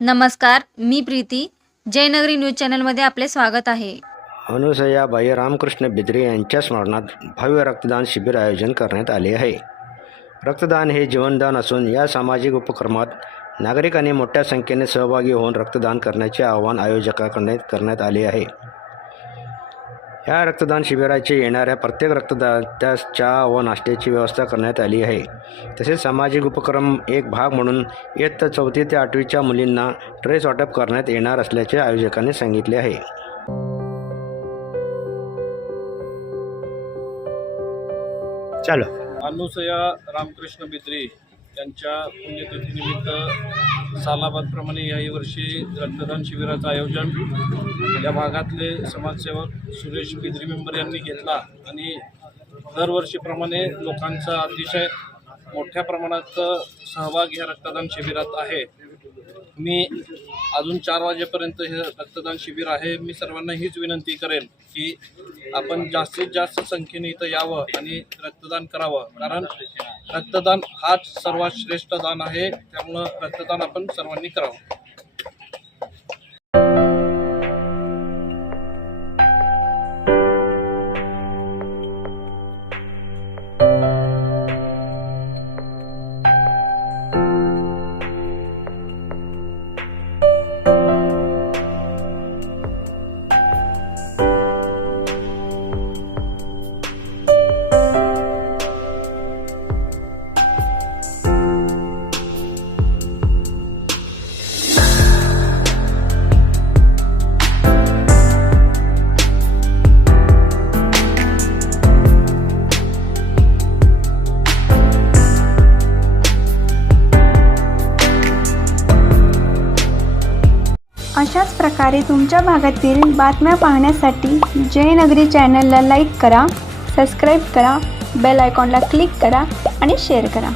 नमस्कार, मी प्रीती. जयनगरी न्यूज चॅनलमध्ये आपले स्वागत आहे. अनुसयाबाई रामकृष्ण बिद्रे यांच्या स्मरणात भव्य रक्तदान शिबिर आयोजन करण्यात आले आहे. रक्तदान हे जीवनदान असून या सामाजिक उपक्रमात नागरिकांनी मोठ्या संख्येने सहभागी होऊन रक्तदान करण्याचे आवाहन आयोजकांकडून करण्यात आले आहे. या रक्तदान शिबिराचे येणाऱ्या प्रत्येक रक्तदात्यास चहा व नाश्त्याची व्यवस्था करण्यात आली आहे. तसेच सामाजिक उपक्रम एक भाग म्हणून इयत्ता 4थी ते 8वीच्या मुलींना ड्रेस वाटप करण्यात येणार असल्याचे आयोजकांनी सांगितले आहे. अनुसया रामकृष्ण बिद्रे यांच्या पुण्यतिथीनिमित्त सालाबादप्रमाणे याही वर्षी रक्तदान शिबिराचं आयोजन या भागातले समाजसेवक सुरेश बिद्री मेंबर यांनी घेतला आणि दरवर्षीप्रमाणे लोकांचा अतिशय मोठ्या प्रमाणात सहभाग या रक्तदान शिबिरात आहे. मी अजून 4 वाजेपर्यंत हे रक्तदान शिबिर आहे. मी सर्वांना हीच विनंती करेन की आपण जास्तीत जास्त संख्येने इथं यावं आणि रक्तदान करावं, कारण रक्तदान हाच सर्वात श्रेष्ठ दान आहे. त्यामुळं रक्तदान आपण सर्वांनी करावं. अशाच प्रकारे तुमच्या भागातील बातम्या पाहण्यासाठी जयनगरी चॅनलला लाईक करा, सबस्क्राईब करा, बेल आयकॉनला क्लिक करा आणि शेअर करा.